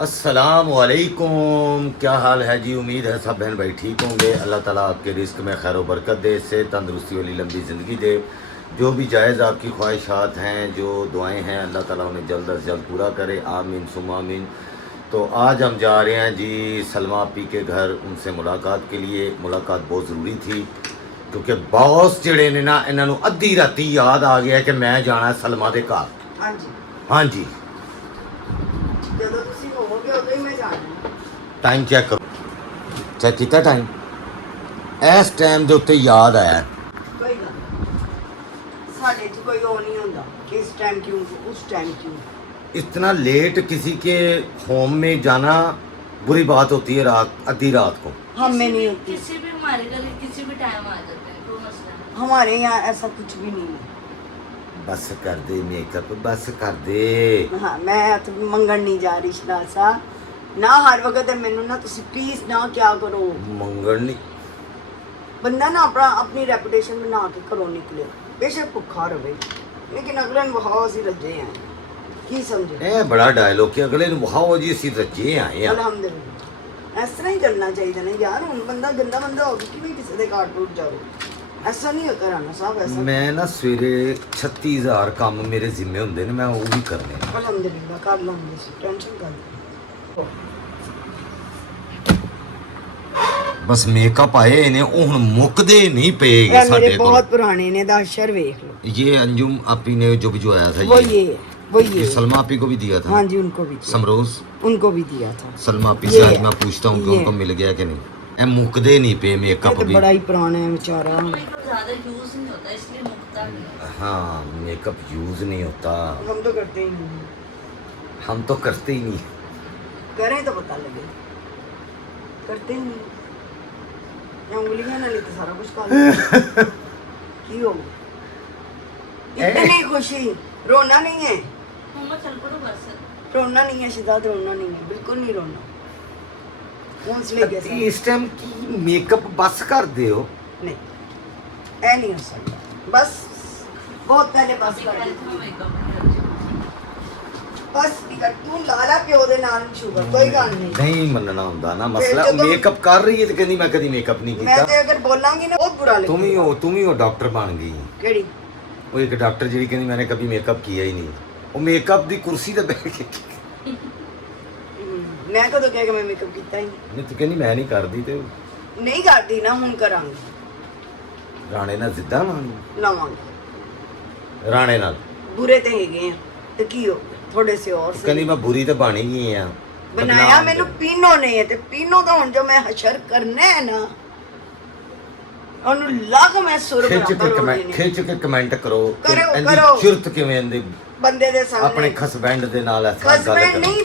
अस्सलामुअलैकुम, क्या हाल है जी। उम्मीद है सब बहन भाई ठीक होंगे। अल्लाह ताला आपके रिस्क में खैर बरकत दे, से तंदरुस्ती वाली लंबी ज़िंदगी दे। जो भी जायज़ आपकी ख्वाहिशात हैं, जो दुआएं हैं, अल्लाह ताला उन्हें जल्द अज जल्द पूरा करे। आमीन सुम्मा आमीन। तो आज हम जा रहे हैं जी सलमा आपी के घर, उनसे मुलाकात के लिए। मुलाकात बहुत ज़रूरी थी क्योंकि बॉस जड़े ने ना इन्हों अद्धी राती याद आ गया कि मैं जाना सलमा के घर। हाँ जी हाँ जी, ਜਦੋਂ ਤੁਸੀਂ ਹੋਵੋਗੇ ਉਦੋਂ ਹੀ ਮੈਂ ਜਾਣਾ। टाइम चेक करो। चेक किया टाइम? इस टाइम के उत्ते याद आया। ਕੋਈ ਗੱਲ ਨਹੀਂ। ਸਾਡੇ 'ਚ ਕੋਈ ਉਹ ਨਹੀਂ ਹੁੰਦਾ कि इस टाइम क्यों उस टाइम क्यों। इतना लेट किसी के होम में जाना बुरी बात होती है, रात आधी रात को। हमें नहीं होती, किसी भी हमारे घर किसी भी टाइम आ जाते हैं, कोई मसला नहीं। हमारे यहाँ ऐसा कुछ भी नहीं है। बस कर दे मेकअप, बस कर दे। हाँ मैं तो मंगन नहीं जा रही शनाज साहब ना। हर वक्त मैनू ना तुसी प्लीज ना क्या करो। मंगल नहीं, बंदा ना अपनी रेपुटेशन बना के घरों निकले, बेशक भुखा रहे, लेकिन अगले ने वहां असी रजे हैं की समझे। ए बड़ा डायलॉग कि अगले वहाओ जी असी रजे आए हैं। अल्हम्दुलिल्लाह इस तरह ही चलना चाहिए ना यार। हुन बंदा गंदा बंदा होगी कि किसी दे कार्ड टूट जाओ, ऐसा नहीं होता राना साहब। ऐसा मैं ना सवेरे 36,000 काम मेरे जिम्मे होंगे ने, मैं वो भी करने। अल्हम्दुलिल्लाह कर लांगे, टेंशन कर। बस मेकअप आए ने हुन मुकदे नहीं पेगे मेरे साडे को। बहुत पुराने ने दाशर देख लो। ये अंजुम आपी ने जो भिजवाया था, वो ये ये सलमा आपी को भी दिया था। हाँ जी उनको भी दिया। समरोज उनको भी दिया था। सलमा आपी ये से आज मैं पूछता हूँ कि ये उनको मिल गया कि नहीं। ए मुकदे नहीं पे ये मेकअप तो भी। बड़ा ही पुराना है बेचारा। मेकअप ज्यादा यूज नहीं होता इसलिए मुकता नहीं है। हाँ मेकअप यूज नहीं होता, हम तो करते ही नहीं, हम तो करते ही नहीं। करें तो पता लगे, करते ही नहीं। या उंगलियां ना लेते सारा कुछ खा की हो। इतनी खुशी रोना नहीं है, मम्मा चल पड़ो बस। रोना नहीं है शिदात, रोना नहीं है, बिल्कुल नहीं रोना। हौसले के साथ इस टाइम की मेकअप बस कर दे हो। नहीं ऐ नहीं हो सकता, बस बहुत पहले बस अभी कर कल दी। मैं मेकअप नहीं करती। बस निकल तू लाला प्यो दे नाल शुगर कोई गल नहीं। नहीं मनना ਹੁੰਦਾ ना मसला। ਜਦੋਂ- मेकअप कर रही है तो कहती मैं कभी मेकअप नहीं मैं किया। ते अगर बोलांगी ना बहुत बुरा तुम ही लगेगा। हो, तुम ही हो डॉक्टर बन गई। केड़ी वो एक डॉक्टर जी कहती मैंने कभी मेकअप किया ही नहीं। वो मेकअप दी कुर्सी ते बैठ के मैं कदों कह के मैं मेकअप किया ही नहीं। नहीं तू कहनी मैं नहीं करदी ते नहीं करती ना, हुन करांगी राणे नाल जिद्दां मांगी। लावांगी। राणे नाल बुरे ते हेगे हैं ते की हो गया? थोड़े से और से कहनी मैं बुरी तो बन ही गई हां। बनाया मैनू पीनो नहीं है ते पीनो तो हुन जो मैं हशर करना है ना ਉਹਨੂੰ ਲੱਗ ਮੈਂ ਸੁਰ खिंच के कमेंट करो करो, कि करो। चुरत किवें दी बंदे दे सामने अपने हस्बैंड दे नाल ऐसा गल हस्बैंड करो। नहीं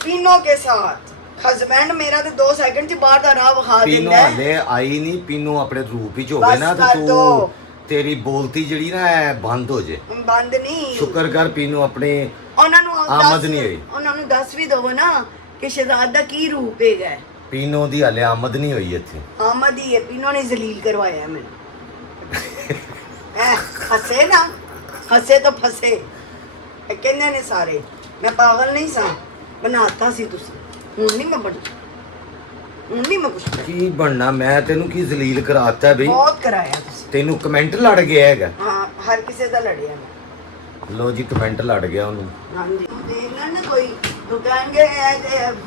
पीनो के साथ। हस्बैंड मेरा तो 2 सेकंड च बाहर दा राह विखा पीनो देंदा है। हले आई नहीं, पीनो अपने रूप ही होवे बस ना कर तो दो। तू तेरी बोलती जड़ी ना है बंद हो जे। ਬੰਦ ਨਹੀਂ शुक्र कर पीनो अपने ਉਹਨਾਂ ਨੂੰ ਆਮਦ ਨਹੀਂ ਹੋਈ। ਉਹਨਾਂ ਨੂੰ ਦੱਸ ਵੀ ਦਵੋ ਨਾ ਕਿ ਸ਼ਹਿਜ਼ਾਦ ਦਾ ਕੀ ਰੂਪ ਹੈਗਾ। पीनो दी हले आमद नहीं हुई इत्थे। ਆਮਦ ਹੀ ਹੈ, ਪੀਨੋ ਨੇ ਜ਼ਲੀਲ ਕਰਵਾਇਆ ਮੈਨੂੰ। ਹੱਸੇ ਨਾ, ਹੱਸੇ ਤਾਂ ਫਸੇ ਇਹ ਕਹਿੰਦੇ ਨੇ ਸਾਰੇ। ਮੈਂ ਪਾਗਲ ਨਹੀਂ ਸਾਂ, ਬਣਾਤਾ ਸੀ ਤੁਸੀਂ। ਹੁਣ ਨਹੀਂ ਮੈਂ ਬਣੀ, ਹੁਣ ਨਹੀਂ ਮੈਂ ਕੁਛ की बनना मैं तेनू की जलील कराता है बई। ਬਹੁਤ ਕਰਾਇਆ ਤੁਸੀਂ। तेनू कमेंट लड़ गया हैगा। ਹਾਂ ਹਰ ਕਿਸੇ ਦਾ ਲੜਿਆ ਮੈਂ। लो जी कमेंट लड़ गया उन्होंने। ਹਾਂਜੀ ਦੇਖ ਲੈਣ ਨਾ ਕੋਈ तो कहेंगे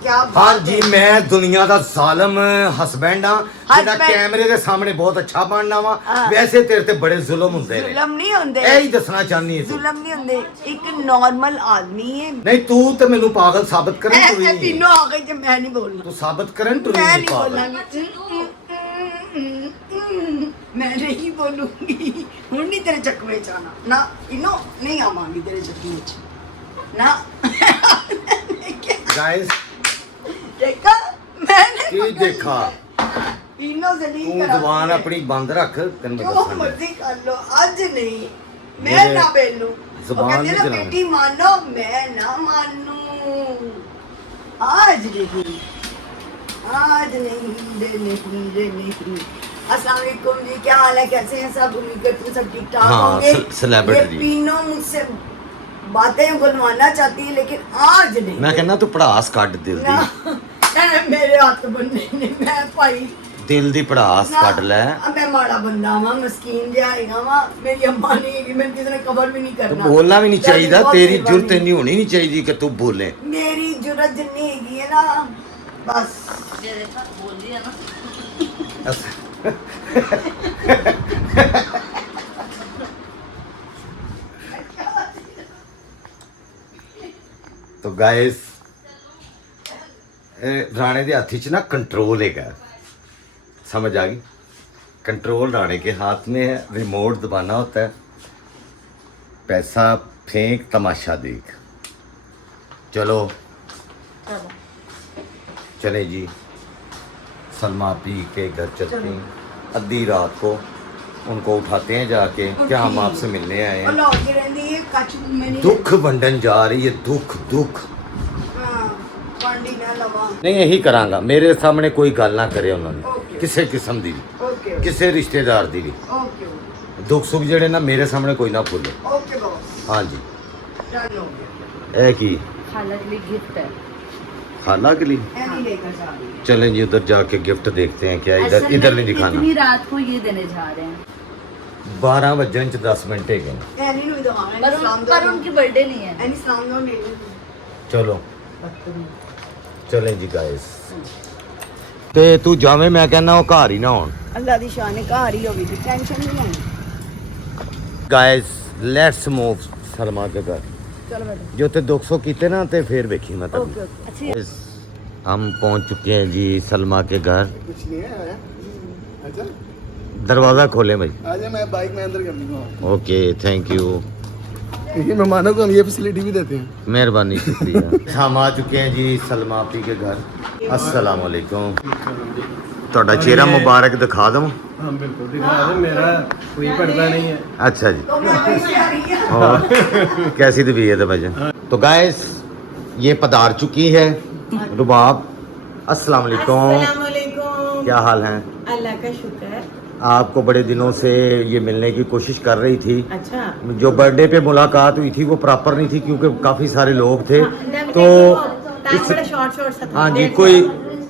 क्या हाँ जी मैं दुनिया का जालम हस्बैंड हाँ जेड़ा Husband- कैमरे के सामने बहुत अच्छा बनना वा। हाँ। वैसे तेरे ते बड़े जुल्म हुंदे ने। जुलम नहीं होंदे, यही दसना चाहनी है तू। जुलम नहीं होंदे। एक नॉर्मल आदमी है। नहीं तू तो मेनू पागल साबित करन ऐ टुरी नहीं। तीनों आ गई, मैं नहीं बोलना, तू साबित करन टुरी मैं नहीं नहीं पागल। बोलूंगी, मैं नहीं बोलूंगी। हुन नहीं तेरे चकमे च आना ना, इनो नहीं आवांगी तेरे चकमे च ना। गाइस देखा मैंने की देखा इनो जलील तू करा जबान दिया। अपनी बंद रख तेन मैं जो दसना। मर्जी कर लो, आज नहीं मैं मेरे ना बेलू। जुबान कहते नहीं ना चलानी। बेटी मानो, मैं ना मानू। आज नहीं, आज नहीं रे नहीं रे नहीं। अस्सलाम वालेकुम जी, क्या हाल है, कैसे हैं सब? उम्मीद करती हूँ सब ठीक ठाक हाँ, होंगे। celebrity। ये पीनो मुझसे बातें बुलवाना चाहती है लेकिन आज नहीं। मैं कहना तू पड़ास कट दिल ना, दी ऐ मेरे हत्थ बनने ने मैं भाई दिल दी पड़ास ना, कट ले। अब मैं माड़ा बंदा वा मस्कीन जाएगा वा मेरी अम्मा नहीं है, मैं किसी ने कवर भी नहीं तो करना। बोलना भी नहीं चाहिए बहुत तेरी मेहरबानी। जुर्त नहीं होनी नहीं चाहिए कि तू बोले। मेरी जरूरत जितनी हैगी है ना बस। ये देखा बोल दिया ना। तो गाइस राणे के हाथी च ना कंट्रोल है, समझ आ गई? कंट्रोल राणे के हाथ में है, रिमोट दबाना होता है, पैसा फेंक तमाशा देख। चलो चले जी, सलमा पी के घर चलते हैं, आधी रात को उनको उठाते हैं जाके, क्या हम आपसे मिलने आए और हैं। लौट के रहंदी है कच में नहीं। दुख वंडन जा रही है, दुख दुख। हां पांडी ना लवा। नहीं यही करांगा, मेरे सामने कोई गल ना करे उन्होंने ओके। किसी किस्म की, ओके किसी रिश्तेदार की भी। ओके दुख सुख जेड़े ना मेरे सामने कोई ना भूले। ओके बॉस हाँ जी। डन हो गया। ए की खाला के लिए गिफ्ट है। खाला के लिए ए नहीं लेकर जा रही है। चलें जी, उधर जाके गिफ्ट देखते हैं क्या इधर असल इधर में नहीं दिखाना। इतनी रात को ये देने जा रहे हैं 12 बजन च 10 मिनट है। ए नहीं नु दवाना पर उनकी बर्थडे नहीं है। एनी सलाम दो नहीं। चलो चलें जी गाइस। ते तू जावे, मैं कहना वो घर ही ना होन। अल्लाह दी शान है घर ही होगी, टेंशन नहीं लेनी। गाइस लेट्स मूव सलमा के घर। चलो बेटा जो ते 200 कीते ना ते फिर देखी मैं तब। Okay okay. अच्छा हम पहुंच चुके हैं जी सलमा के घर। कुछ नहीं है। अच्छा दरवाजा खोले भाई। आजा, मैं बाइक में अंदर कर दूंगा। ओके थैंक यू, क्योंकि मेहमानों को हम ये फैसिलिटी भी देते हैं। मेहरबानी शुक्रिया। हम आ चुके हैं जी सलमा आपी के घर। अस्सलाम वालेकुम। ਤੁਹਾਡਾ चेहरा मुबारक दिखा दूं? हाँ बिल्कुल दिखा दो, मेरा कोई पर्दा नहीं है। अच्छा जी। तो मैं कैसे आ रही है? और कैसी तबीयत है भाईजान? तो गाइस ये पधार चुकी है रुबाब। अस्सलाम वालेकुम, अस्सलामुअलैकुम। क्या हाल है? अल्लाह का शुक्र है। आपको बड़े दिनों से ये मिलने की कोशिश कर रही थी। अच्छा जो बर्थडे पे मुलाकात हुई थी वो प्रॉपर नहीं थी क्योंकि काफ़ी सारे लोग थे। तो टाइम बड़ा शॉर्ट शॉर्ट सा था। हाँ जी,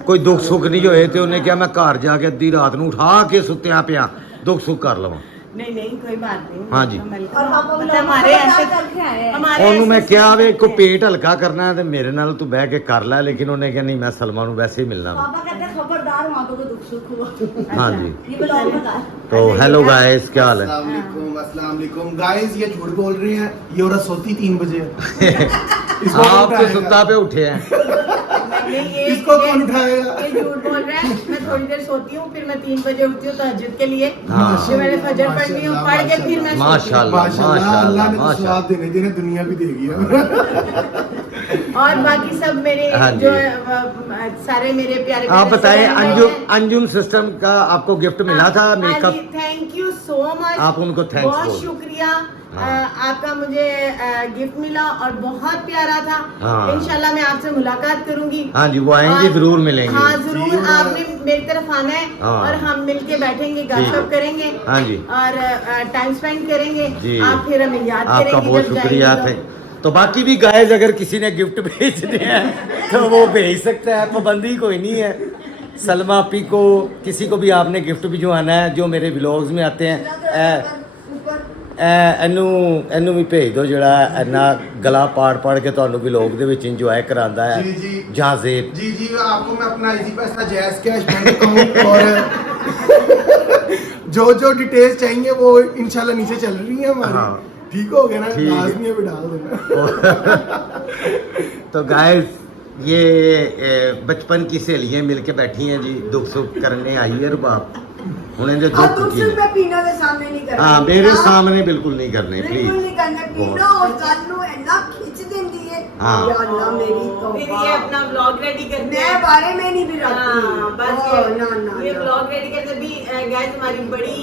कोई दुख सुख नहीं होए तो उन्हें क्या मैं घर जाके अद्धी रात ਨੂੰ उठा के सुत्या पिया दुख सुख कर लवां। नहीं नहीं कोई बात नहीं। हाँ जी। और पापा मतलब हमारे ऐसे हमारे ਉਹਨੂੰ ਮੈਂ ऐसे- ਕਿਹਾ ਵੇ ਕੋ पेट हल्का करना है तो मेरे नाल तू बह के कर लै, लेकिन उन्हें कहा नहीं मैं सलमा ਨੂੰ वैसे ही मिलना वा। पापा कहते हैं खबरदार वहां पे कोई दुख सुख हुआ। हाँ जी। ये ब्लॉग बता। तो हेलो गाइस, क्या हाल है? अस्सलाम वालेकुम गाइस, ये झूठ बोल रही है, ये औरत सोती 3 बजे है। इसको कौन आप तो उठाएगा? सुत्ता पे उठे हैं। इसको कौन उठाएगा? ये झूठ बोल रहा है। मैं थोड़ी देर सोती हूँ, फिर मैं 3 बजे उठती हूँ तहज्जुद के लिए। हाँ। फिर मैंने फजर पढ़नी हूँ, पढ़ के फिर मैं सोती हूँ। माशाल्लाह माशाल्लाह, अल्लाह ने तो माशाल्लाह। स्वाब देने देने दुनिया भी देगी। और बाकी सब मेरे हाँ जी। जो सारे मेरे प्यारे आप प्यारे बताएं, सजन भाई अंजुम हैं। अंजुम सिस्टम का आपको गिफ्ट मिला था makeup? Thank you so much. आप उनको थैंक्स बहुत बोलो। शुक्रिया। हाँ। आपका मुझे गिफ्ट मिला और बहुत प्यारा था। हाँ। इंशाल्लाह मैं आपसे मुलाकात करूंगी। हाँ जी, वो आएंगे और- जरूर मिलेंगे। हाँ जरूर, आपने मेरी तरफ आना है हाँ। और हम मिलके बैठेंगे, ठीक। गपशप करेंगे हाँ जी। और टाइम स्पेंड करेंगे। जी। आप फिर हमें याद आपका करेंगे बहुत जब शुक्रिया जाएंगे थे। तो बाकी भी गाइस अगर किसी ने गिफ्ट भेजने हैं तो वो भेज सकता है, पाबंदी कोई नहीं है। सलमा आपी को किसी को भी आपने गिफ्ट भिजवाना है जो मेरे व्लॉग्स में आते हैं, ਇਹਨੂੰ ਵੀ ਭੇਜ ਦਿਓ ਜਿਹੜਾ ਇੰਨਾ ਗਲਾ ਪਾੜ ਕੇ ਤੁਹਾਨੂੰ ਵਲੌਗ ਦੇ ਵਿੱਚ ਇੰਜੋਏ ਕਰਾਉਂਦਾ ਹੈ। जी जी ਜਾਂ ਜ਼ੇਬ जी जी, आपको मैं अपना इजी पैसा जैज कैश बैंक अकाउंट और जो डिटेल्स चाहिए वो इंशाल्लाह नीचे चल रही है हमारी। हाँ। ठीक हो गया ना? ठीक है। लाजमी है भी डाल देना। तो गाइस ये बचपन की सहेलियाँ मिल के बैठी हैं जी, दुख सुख करने आई है रुबाब। उन्हें जो और दुख दुख की सुख मैं पीना के सामने नहीं करना। हाँ मेरे सामने बिल्कुल नहीं करने बिल्कुल प्लीज। नहीं करना। पीना और गल नू इतना खिंच देंदी है। हाँ। या अल्लाह मेरी फिर तौबा। ये अपना व्लॉग रेडी करते मैं हैं। बारे में नहीं भी रखती। हाँ, बस ओह, ना ना ये ना। व्लॉग रेडी करते भी गाइस हमारी बड़ी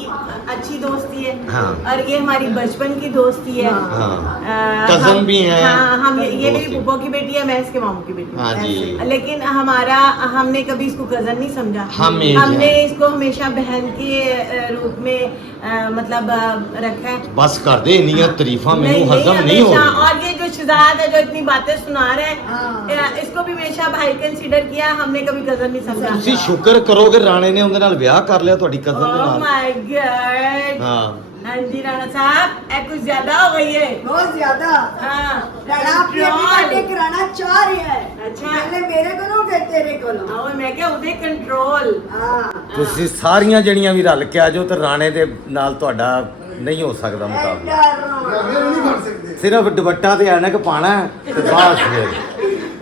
अच्छी दोस्ती है। हाँ। और ये हमारी बचपन की दोस्ती है। हाँ कजन हम- भी हैं। हाँ, हम ये मेरी दोस्ती। फूफो की बेटी है, मैं इसके मामू की बेटी हूँ। हाँ जी। ऐसे। लेकिन हमने कभी इसको कजन नहीं समझा। हम हमने इसको हमेशा बहन के रूप में मतलब रखा है। बस कर दे इन्हीं तरीफा मेनू नहीं, हजम नहीं हो हमेशा। रही। और ये जो शहजाद है जो इतनी बातें सुना रहे हैं, हाँ। इसको भी हमेशा भाई कंसीडर किया, हमने कभी कजन नहीं समझा। ਤੁਸੀਂ ਸ਼ੁਕਰ ਕਰੋ ਕਿ ਰਾਣੇ ਨੇ ਉਹਦੇ ਨਾਲ ਵਿਆਹ ਕਰ ਲਿਆ ਤੁਹਾਡੀ ਕਜ਼ਨ ਦੇ ओह ਨਾਲ। My God. ਹਾਂ हाँ जी राणा साहब, ये कुछ ज्यादा हो गई है। बहुत ज्यादा हाँ राणा अपनी बर्थडे कराना चाह रहा है। अच्छा। पहले मेरे को लो फिर तेरे को लो। और मैं क्या उधे कंट्रोल। हाँ ਤੁਸੀਂ ਸਾਰੀਆਂ ਜਣੀਆਂ ਵੀ ਰਲ ਕੇ ਆ ਜਾਓ ਤੇ ਰਾਣੇ ਦੇ ਨਾਲ ਤੁਹਾਡਾ ਨਹੀਂ ਹੋ ਸਕਦਾ ਮੁਕਾਬਲਾ। एडा मेरे नहीं कर सकते ਸਿਰਫ ਦੁਪੱਟਾ ਤੇ ਐਨਕ ਪਾਣਾ ਹੈ ਤੇ ਬਸ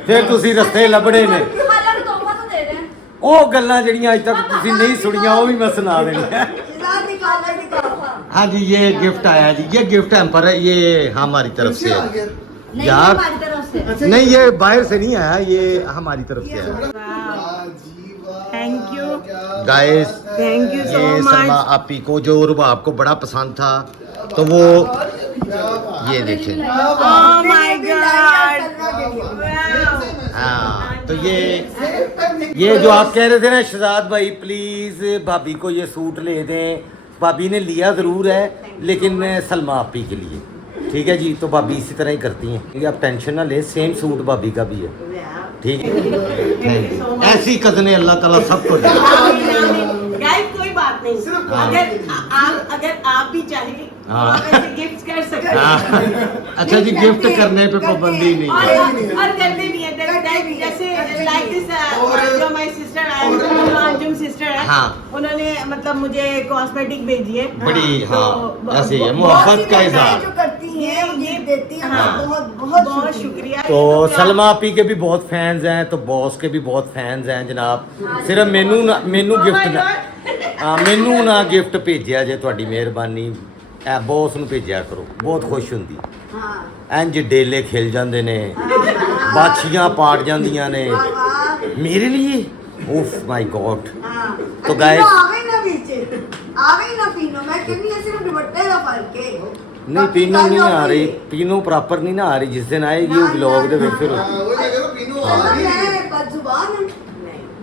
ਫਿਰ ਤੁਸੀਂ ਰਸਤੇ ਲੱਭਣੇ ਨੇ। अलग तोहफा तो दे रहे हैं। ਉਹ ਗੱਲਾਂ ਜਿਹੜੀਆਂ ਅੱਜ ਤੱਕ ਤੁਸੀਂ ਨਹੀਂ ਸੁਣੀਆਂ ਉਹ ਵੀ ਮੈਂ ਸੁਣਾ ਦੇਣੀਆਂ। इधर निकाल निकाल। हाँ जी ये गिफ्ट आया जी, ये गिफ्ट हैम्पर है, ये हमारी तरफ से आ है। गया नहीं यार हमारी तरफ से। अच्छा नहीं ये बाहर से नहीं आया, ये हमारी तरफ से है। वाह जी वाह Thank you. क्या गाइस थैंक यू सो ये मच। सलमा आपी को जो रुबाब को बड़ा पसंद था तो वो क्या बात ये देखें। Oh my God. हाँ तो ये जो आप कह रहे थे ना शहजाद भाई प्लीज भाभी को ये सूट ले दें, भाभी ने लिया ज़रूर है लेकिन सलमा आपी के लिए, ठीक है जी। तो भाभी इसी तरह ही करती हैं, ये आप टेंशन ना ले, सेम सूट भाभी का भी है, ठीक है। ऐसी कज़ने अल्लाह ताला सबको दे। गाइस कोई बात नहीं, अगर आप भी चाहें तो हाँ। आप ऐसे गिफ्ट कर सकते हैं। हाँ। अच्छा जी गिफ्ट करने पे पाबंदी नहीं है। और करते भी है जैसे लाइक दिस जो माय सिस्टर है, जो अंजुम सिस्टर है, हाँ। उन्होंने मतलब मुझे कॉस्मेटिक भेजी है। बड़ी तो हाँ ऐसे ही है, मोहब्बत का इजहार। जो करती है वो गिफ्ट देती है। हाँ। बहुत बहुत बहुत शुक्रिया। तो सलमा आपी के भी बहुत फैंस हैं, तो बॉस के भी बहुत फैंस हैं जनाब। सिर्फ मैनू गिफ्ट ना मैनू ना गिफ्ट भेजिया जे ਤੁਹਾਡੀ ਮਿਹਰਬਾਨੀ, ਐ ਬੌਸ ਨੂੰ ਭੇਜਿਆ ਕਰੋ, ਬਹੁਤ ਖੁਸ਼ ਹੁੰਦੀ। हाँ ਇੰਜ ਡੇਲੇ ਖਿਲ ਜਾਂਦੇ ਨੇ, ਬਾਛੀਆਂ ਪਾੜ ਜਾਂਦੀਆਂ ਨੇ ਮੇਰੇ ਲਈ। उफ माय गॉड। हाँ तो guys- आवे ना बीच आवे ना पीनो, मैं कहनी है सिर्फ दुपट्टे का फर्क है। नहीं पीनो नहीं आ रही, पीनो प्रॉपर नहीं ना आ रही, जिस दिन आएगी वो ब्लॉग ਦੇ ਵਿੱਚ ਫਿਰ वो जगह पीनू आ चलो गई मैं बदजुबान हूँ,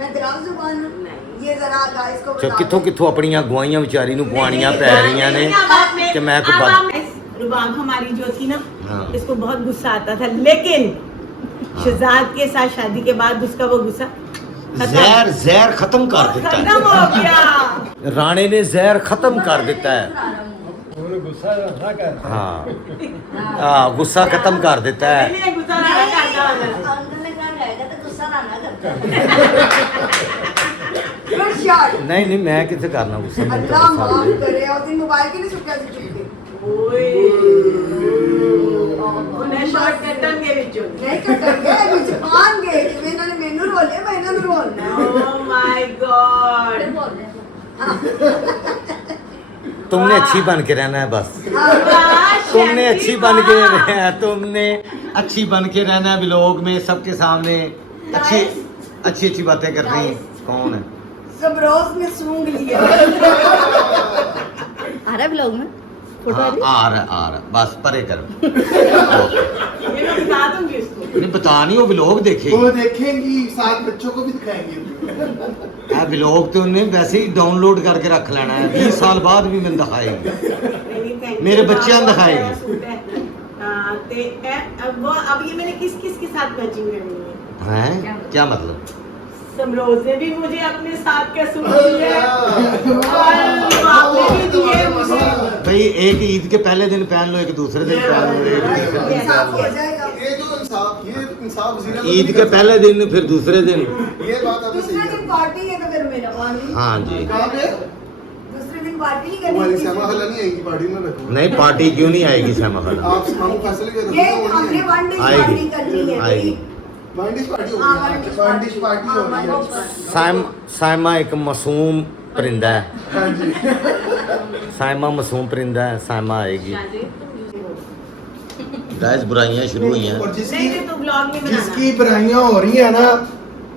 मैं दराज जुबान हूँ। ये जरा गाइस को बता ਕਿੱਥੋਂ दो। ਕਿੱਥੋਂ ਆਪਣੀਆਂ ਗਵਾਈਆਂ ਵਿਚਾਰੀ ਨੂੰ ਪਵਾਣੀਆਂ ਪੈ ਰਹੀਆਂ ਨੇ ਕਿ ਮੈਂ ਕੋਈ ਬਾਤ। रुबाब हमारी जो थी ना, हाँ। इसको बहुत गुस्सा आता था, लेकिन शहजाद के साथ शादी के बाद उसका वो गुस्सा ਜ਼ਹਿਰ ਖਤਮ ਕਰ ਦਿੱਤਾ ਹੈ। खत्म हो गया। ਰਾਣੇ ਨੇ ਜ਼ਹਿਰ ਖਤਮ ਕਰ ਦਿੱਤਾ ਹੈ। हाँ हाँ गुस्सा खत्म कर देता है। नहीं, गुस्सा नहीं करता मैं। अंकल ने कहा रहेगा तो गुस्सा ना करता है। Good shot। नहीं नहीं मैं किसे करना गुस्सा, मैं तो अल्लाह गुस्सा माफ नहीं। करे और दिन मोबाइल के लिए सुक्का से चुके ओए उन्हें शॉर्ट कटन के विचों। नहीं कटेंगे कुछ मान गए कि इन्होंने मेनू रोले मैं इन्होंने रोलना है। Oh my God. फिर बोल रहे हैं। तुमने अच्छी बन के रहना है बस, वाह, तुमने शैम्पी अच्छी बन के वाह। रहना है, तुमने अच्छी बन के रहना है व्लॉग में सबके सामने, अच्छी अच्छी अच्छी बातें करनी। कौन है सब रोज में सूंघ लिया। आ रहा है ब्लॉग में हाँ, आ रहा बस परे करो। ये मैं बता दूंगी इसको। नहीं बता नहीं, वो व्लॉग देखे वो देखेंगी, साथ बच्चों को भी दिखाएंगे। व्लॉग तो उन्हें वैसे ही डाउनलोड करके रख लेना है, 20 साल बाद भी मैं दिखाएगी। नहीं, thank you। मेरे बच्चे बहुत दिखाएंगे। प्यारा सूट है। हाँ, अब ये मैंने किस किस के साथ मैचिंग करनी है। हैं क्या मतलब? समरोज ने भी मुझे अपने साथ का सूट दिया और आपने भी दिए मुझे। भाई एक ईद के पहले दिन पहन लो, एक दूसरे दिन पहन लो, एक तीसरे दिन इंसाफ पहन हो लो। जाएगा। ये जो इंसाफ, ये इंसाफ वज़ीर आज़म ईद नहीं के कर पहले दिन फिर दूसरे दिन। सकते। ये बात आपने सही दूसरे दिन कही। पार्टी है तो फिर मेरा पार्टी हाँ जी कहाँ पे? दूसरे दिन पार्टी नहीं हमारी करनी। श्यामा खाला नहीं आएगी पार्टी में, रखो। नहीं पार्टी क्यों नहीं आएगी श्यामा खाला? आप हम फैसले कर ये हमने वन डे आएगी। पार्टी करनी है आएगी। भाई। वाइंडिश पार्टी हो हाँ, गई, वाइंडिश वाइंडिश पार्टी हो हाँ, गई वाइंडिश। साइमा एक मासूम परिंदा है, हाँ जी। साइमा मासूम परिंदा है, साइमा आएगी। गाइस बुराइयां शुरू हुई हैं। और नहीं जिसकी नहीं तो ब्लॉग नहीं बनाना। जिसकी बुराइयां हो रही है ना,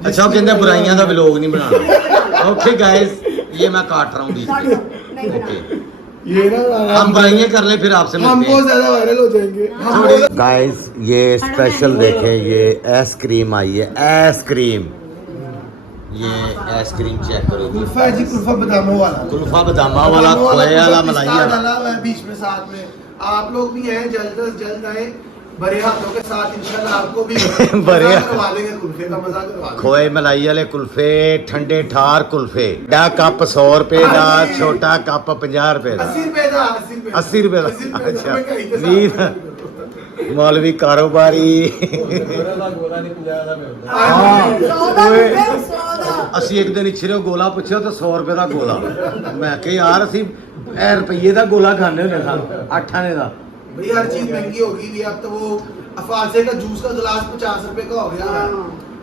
अच्छा वो कहते हैं बुराइयां का व्लॉग नहीं बनाना। ओके गाइस ये मैं काट रहा हूँ बीच काट में। लो, नहीं ओके बनाना। ये ना हम बुराइयां कर ले फिर आपसे हम मिलते बहुत हैं। ज्यादा वायरल हो जाएंगे। हम बहुत- गाइस ये स्पेशल देखें, ये आइसक्रीम आई है, आइसक्रीम ये आइसक्रीम चेक करो। कुल्फा है जी, कुल्फा बादामों वाला। कुल्फा बदामा वाला, खोए वाला, मलाई पिस्ता वाला। डाला हुआ है बीच में साथ में। आप लोग भी हैं, जल्द से जल्द आए बड़े हाथों के साथ, इंशाल्लाह आपको भी बड़े मज़ा करवा देंगे, कुल्फे का मजा करवा देंगे। खोए मलाई वाले कुल्फे, ठंडे ठार कुल्फे। बड़ा कप 100 रुपए का, छोटा कप 50 रुपए का। 80 रुपए का, 80 रुपए का। 80 रुपए अच्छा। महंगाई के साथ। मीर मौलवी कारोबारी। ਅਸੀਂ ਇੱਕ ਦਿਨ ਇਛਰੇ ਗੋਲਾ ਪੁੱਛਿਆ ਤਾਂ 100 ਰੁਪਏ ਦਾ ਗੋਲਾ। ਮੈਂ ਕਿਹਾ ਯਾਰ ਅਸੀਂ ਇਹ ਰੁਪਈਏ ਦਾ ਗੋਲਾ ਖਾਣੇ ਹੁੰਦੇ ਸਾਂ 8 ਆਨੇ ਦਾ। भाई हर चीज महंगी हो गई। अब तो वो अफासे का जूस का गिलास 50 रुपए का हो गया है,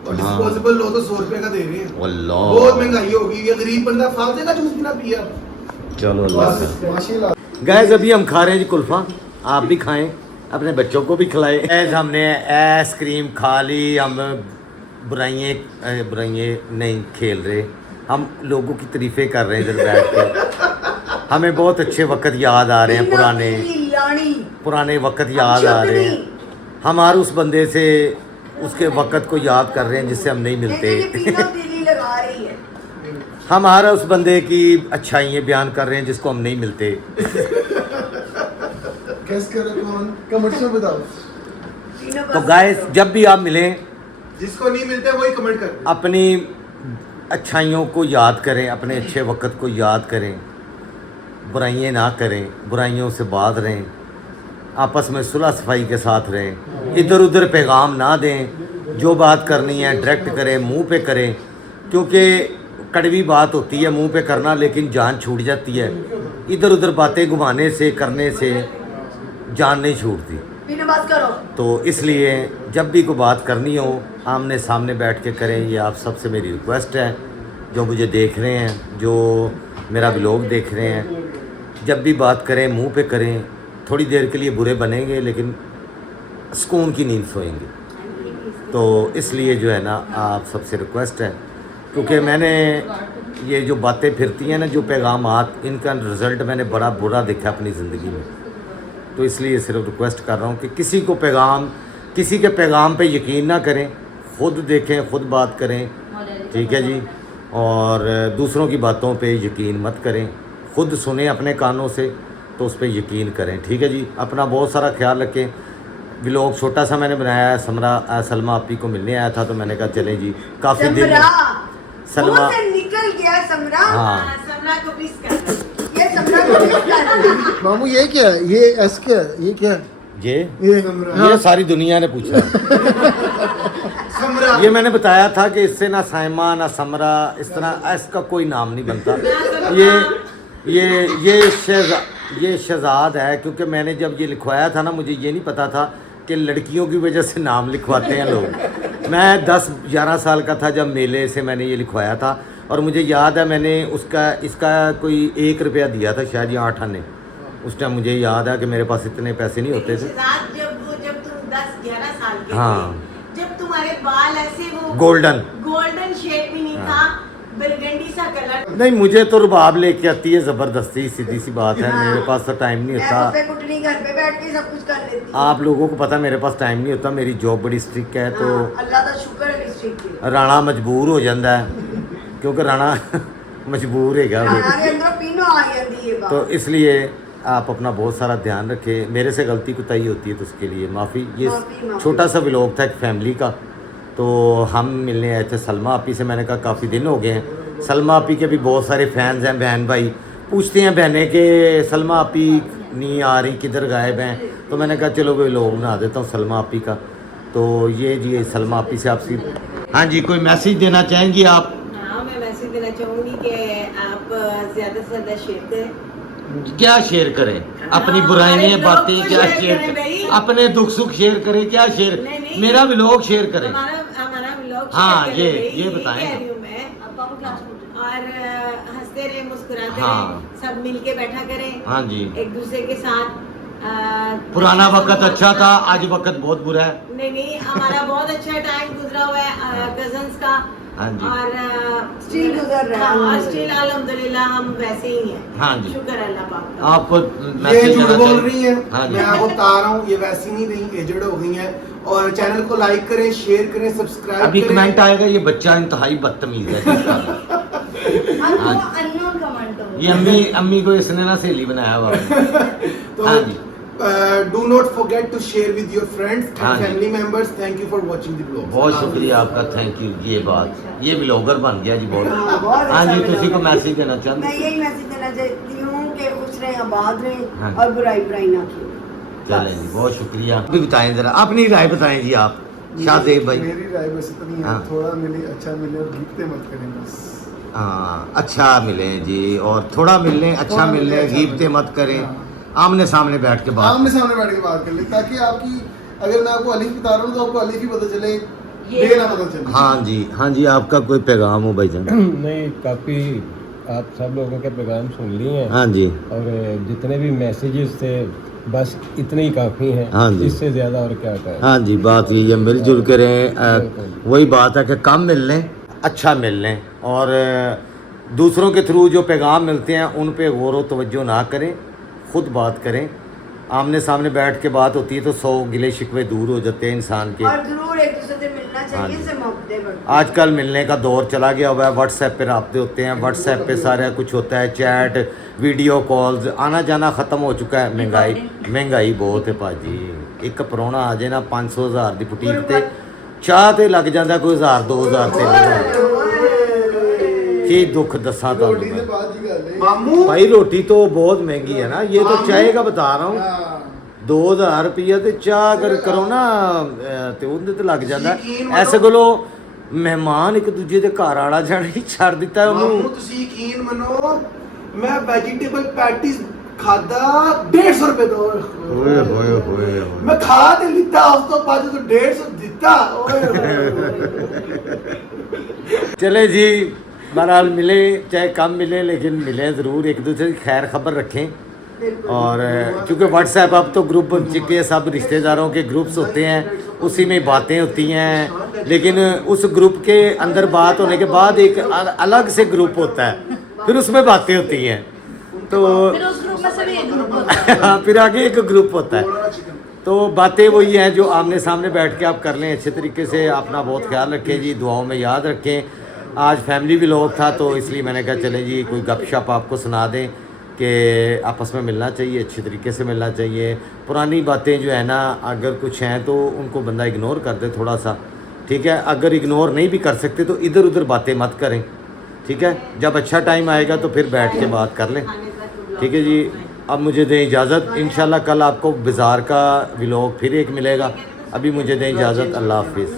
और डिस्पोजेबल लो तो 100 रुपए का दे रहे हैं। अल्लाह, बहुत महंगाई हो गई है। गरीब बंदा फालतू का जूस भी ना पिया। चलो अल्लाह से। माशाल्लाह। गैस अभी हम खा रहे हैं जी कुल्फा, आप भी खाएं, अपने बच्चों को भी खिलाएं। गैस हमने आइसक्रीम खा ली। हम बुराइयाँ नहीं खेल रहे, हम लोगों की तारीफें कर रहे हैं इधर बैठ के। हमें बहुत अच्छे वक्त याद आ रहे हैं, पुराने वक्त याद आ रहे हैं। हम हर उस बंदे से उसके वक्त को याद कर रहे हैं जिससे हम नहीं मिलते। हम हर उस बंदे की अच्छाइयाँ बयान कर रहे हैं जिसको हम नहीं मिलते। कैस करे कौन? कमेंट में बताओ। तो गाइस जब भी आप मिलें, जिसको नहीं मिलते वही कमेंट कर। अपनी अच्छाइयों को याद करें, अपने अच्छे वक्त को याद करें, बुराइयाँ ना करें, बुराइयों से बात रहें, आपस में सुलह सफाई के साथ रहें, इधर उधर पैगाम ना दें। जो बात करनी है डायरेक्ट करें, मुंह पे करें, क्योंकि कड़वी बात होती है मुंह पे करना, लेकिन जान छूट जाती है। इधर उधर बातें घुमाने से, करने से जान नहीं छूटती। तो इसलिए जब भी कोई बात करनी हो आमने सामने बैठ के करें। ये आप सबसे मेरी रिक्वेस्ट है, जो मुझे देख रहे हैं, जो मेरा व्लॉग देख रहे हैं। जब भी बात करें मुंह पे करें। थोड़ी देर के लिए बुरे बनेंगे लेकिन सुकून की नींद सोएंगे। तो इसलिए जो है ना, आप सबसे रिक्वेस्ट है, क्योंकि मैंने ये जो बातें फिरती हैं ना, जो पैगामात, इनका रिज़ल्ट मैंने बड़ा बुरा देखा अपनी ज़िंदगी में। तो इसलिए सिर्फ रिक्वेस्ट कर रहा हूँ कि किसी के पैगाम पे यकीन ना करें, ख़ुद देखें, ख़ुद बात करें, ठीक है जी। और दूसरों की बातों पे यकीन मत करें, ख़ुद सुने अपने कानों से तो उस पर यकीन करें, ठीक है जी। अपना बहुत सारा ख्याल रखें। व्लॉग छोटा सा मैंने बनाया है। सलमा आपी को मिलने आया था तो मैंने कहा चलें जी, काफ़ी दिन सलमा निकल गया समरा। हाँ, समरा को मिस कर। ये समरा को मिस कर। मामू ये क्या है? ये एस क्या है? ये क्या है? ये सारी दुनिया ने पूछा। ये मैंने बताया था कि इससे ना साइमा ना समरा, इस तरह इसका कोई नाम नहीं बनता। ये शहजाद है, क्योंकि मैंने जब ये लिखवाया था ना, मुझे ये नहीं पता था कि लड़कियों की वजह से नाम लिखवाते हैं लोग। मैं 10-11 साल का था जब मेले से मैंने ये लिखवाया था, और मुझे याद है मैंने इसका कोई 1 रुपया दिया था शायद, या 8 आने। उस टाइम मुझे याद है कि मेरे पास इतने पैसे नहीं होते थे। जब तुम 10-11 साल के हाँ, थे, जब तुम्हारे बाल ऐसे वो गोल्डन शेड भी नहीं था, बरगंडी सा कलर। नहीं, मुझे तो रुबाब लेके आती है ज़बरदस्ती, सीधी सी बात है। मेरे पास तो टाइम नहीं होता। कुटनी घर पे बैठ के सब कुछ कर लेती। आप लोगों को पता मेरे पास टाइम नहीं होता, मेरी जॉब बड़ी स्ट्रिक्ट है। तो अल्लाह का शुक्र है स्ट्रिक्ट है। राणा मजबूर हो जाता है, क्योंकि राणा मजबूर है तो इसलिए आप अपना बहुत सारा ध्यान रखें। मेरे से गलती कोताही होती है तो उसके लिए माफ़ी। ये छोटा सा व्लॉग था एक फैमिली का। तो हम मिलने आए थे सलमा आपी से। मैंने कहा काफ़ी दिन हो गए हैं। सलमा आपी के भी बहुत सारे फैंस हैं, बहन भाई पूछते हैं बहनें कि सलमा आपी नहीं आ रही, किधर गायब हैं। तो मैंने कहा चलो वे लोग बना देता हूँ सलमा आपी का। तो ये जी सलमा आपी से आपसे। हाँ जी, कोई मैसेज देना चाहेंगी आप? हाँ, मैं मैसेज देना चाहूँगी कि आप ज़्यादा से ज़्यादा शेयर करें। क्या शेयर करें? अपनी बुराइयाँ बातें क्या शेयर? अपने दुख सुख शेयर करें, क्या शेयर? मेरा व्लॉग शेयर करें। हमारा व्लॉग हाँ, ये बताएं। और हंसते रहे, मुस्कुराते हाँ, रहे, सब मिलके बैठा करें। हाँ जी, एक दूसरे के साथ। पुराना वक्त अच्छा था, आज वक्त बहुत बुरा है। नहीं, हमारा बहुत अच्छा टाइम गुजरा हुआ है कजन्स का। हाँ जी, और स्टिल गुजर रहा है। स्टिल अल्हम्दुलिल्लाह हम वैसे ही हैं। हाँ जी, शुक्र अल्लाह पाक का। आपको ये मैसेज झूठ देना बोल चाहिए? रही है। हाँ जी, मैं आपको बता रहा हूँ, ये वैसी नहीं रही, एजड हो गई है। और चैनल को लाइक करें, शेयर करें, सब्सक्राइब अभी करें। कमेंट आएगा ये बच्चा इंतहाई बदतमीज है अननोन कमेंट हो ये अम्मी को इसने ना सहेली बनाया हुआ है। तो हाँ जी। Do not forget to share with your friends हाँ एंड जी। Family members. Thank you for watching the blog. बहुत शुक्रिया आपका, थैंक यू। ये ब्लॉगर बन गया जी बहुत। हाँ, बहुत हाँ जी, अच्छा तुसी को vlogger। मैसेज देना मैं चाहते यही मैसेज देना चाहती हूँ कि खुश रहें, आबाद हाँ। रहें और बुराई बुराई ना की। चलें जी, बहुत शुक्रिया। अभी बताएं जरा अपनी राय बताएं जी आप, शाहजेब भाई। मेरी राय बस इतनी है, हाँ। थोड़ा मिले अच्छा मिले और गीपते मत करें बस। हाँ, अच्छा मिले जी, और थोड़ा मिलने, अच्छा थोड़ा मिलने, मिले, अच्छा गीबते मिले। मत करें, हाँ। आमने सामने बैठ के बात आमने सामने बैठ के बात कर ले, ताकि आपकी, अगर मैं आपको अलीफ बता रहा हूँ तो आपको अलीफ ही पता चले, ये बे ना पता चले। हाँ जी, हाँ जी, आपका कोई पैगाम हो भाईजान? नहीं, काफ़ी आप सब लोगों के पैगाम सुन लिए हैं। हाँ जी, और जितने भी मैसेजेस थे बस इतने ही काफ़ी हैं। हाँ जी। इससे ज़्यादा और क्या करें। हाँ जी, बात यही है, मिलजुल के रहें। बिल्कुल। वही बात है कि कम मिल लें, अच्छा मिल लें, और दूसरों के थ्रू जो पैगाम मिलते हैं उन पे गौर व तवज्जो ना करें, ख़ुद बात करें। आमने सामने बैठ के बात होती है तो 100 गिले शिकवे दूर हो जाते हैं इंसान के। और जरूर एक दूसरे से मिलना हाँ चाहिए, जी। इससे मोहब्बतें बढ़ती हैं। आजकल मिलने का दौर चला गया हुआ है, व्हाट्सएप पे राब्ते होते हैं, व्हाट्सएप पे सारा कुछ होता है, चैट, वीडियो कॉल्स, आना जाना ख़त्म हो चुका है। महंगाई बहुत है भाजी। एक परौना आ जाए ना 500,000 की बुटीक ते चाह ते लग जाता कोई 1000-2000 ते। की दुख दसा रोटी से तुहानू बात ही कर ले। मामू भाई, रोटी तो बहुत महंगी है ना, ये तो चाय का बता रहा हूँ। हाँ। 2000 रुपया ते चाह अगर करो ना ते उहदे ते लग जाता यकीन है। ऐसे कोलो मेहमान एक दूजे ਦੇ ਘਰ ਆਣਾ ਜਾਣਾ ਹੀ ਛੱਡ ਦਿੱਤਾ ਹੈ मामू ਉਹਨੂੰ। ਤੁਸੀਂ ਯਕੀਨ ਮੰਨੋ, ਮੈਂ ਵੈਜੀਟੇਬਲ ਪੈਟੀਜ਼ ਖਾਦਾ 150 ਰੁਪਏ ਦਾ। ਓਏ ਹੋਏ ਹੋਏ ਹੋਏ। ਮੈਂ ਖਾ ਤੇ ਲਿੱਤਾ, ਉਸ ਤੋਂ ਬਾਅਦ ਜਦੋਂ 150 ਦਿੱਤਾ, ਓਏ ਹੋਏ चले जी, बहरहाल मिले चाहे कम मिले लेकिन मिले ज़रूर, एक दूसरे की खैर खबर रखें। और चूँकि व्हाट्सएप अब तो ग्रुप बन चुके हैं, सब रिश्तेदारों के ग्रुप्स होते हैं, उसी में बातें होती हैं। लेकिन उस ग्रुप के अंदर बात होने के बाद एक अलग से ग्रुप होता है, फिर उसमें बातें होती हैं। तो फिर उस ग्रुप में से भी एक ग्रुप होता है। हाँ, फिर आगे एक ग्रुप होता है। तो बातें वही हैं जो आमने सामने बैठ के आप कर लें अच्छे तरीके से। अपना बहुत ख्याल रखें जी, दुआओं में याद रखें। आज फैमिली भी लोग था तो इसलिए मैंने कहा चलें जी कोई गपशप आपको सुना दें कि आपस में मिलना चाहिए, अच्छे तरीके से मिलना चाहिए। पुरानी बातें जो है ना, अगर कुछ हैं तो उनको बंदा इग्नोर कर दे थोड़ा सा, ठीक है। अगर इग्नोर नहीं भी कर सकते तो इधर उधर बातें मत करें, ठीक है। जब अच्छा टाइम आएगा तो फिर बैठ के बात कर लें, ठीक है जी। अब मुझे दें इजाज़त, इंशाल्लाह कल आपको बाज़ार का व्लॉग फिर एक मिलेगा। अभी मुझे दें इजाज़त, अल्लाह हाफिज़।